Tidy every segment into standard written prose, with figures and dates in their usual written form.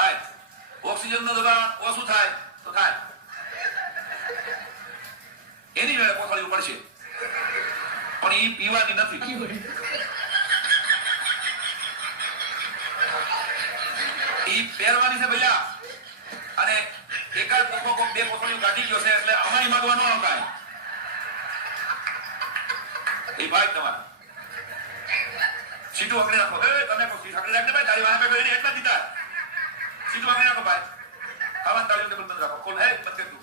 ભાઈ ઓક્સિજન નું દબાણ ઓછું થાય તો થાય, એની વેળે કોથળીઓ પડશે, પણ એ પીવાની નથી. એ પહેરવાની છે ભૈયા, અને એકાદ કોકો બે કોથળીઓ કાઢી ગયો છે એટલે અમારી માંગવાનું આવતા એ ભાઈ તમારે સીધું પકડી રાખો. તમે કોઈ પકડી રાખને ભાઈ, તારી વાહે બેઠો એને એટલા દીધા, સીધું પકડી રાખો ભાઈ. ખાવાનું તાળીઓ ટેબલ બંધ રાખો, ખોલ હે બંધ કરી દઉં,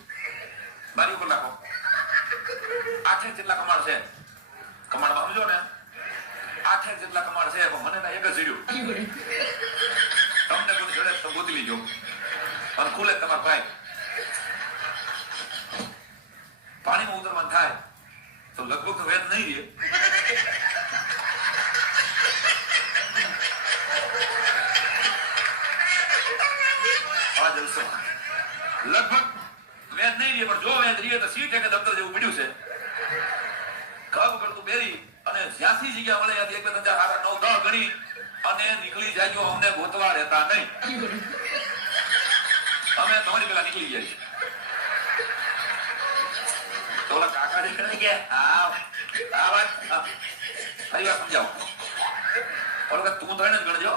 બારી ઉપર રાખો. 8 જેટલા કમાડ છે, કમાડમાં સમજો ને 8 જેટલા કમાડ છે, મને ના એક જ જીડ્યું. તમને કોઈ જોડે તો ગોતી લીજો અને ખુલે તમારા ભાઈ. પાણીમાં ઉતરવાનું થાય તો લગભગ તો વેદ નહીં રહે. લગભગ વેદ નહીં રહે, પણ જો વેદ રહીએ તો સીટ કે દફતર જેવું પડ્યું છે. ઘર કરતું બેરી અને જ્યાંથી જગ્યા મળે ત્યાંથી 1 2 3 4 5 6 9 10 ગણી અને નીકળી જાય. અમને ગોતવા રહેતા નહીં, અમે તમારી પેલા નીકળી જાય. તો ઓલા કાકા નીકળી ગયા, આ વાત ફરી વાર સમજાવો. તું ત્રણ જ ગણજો.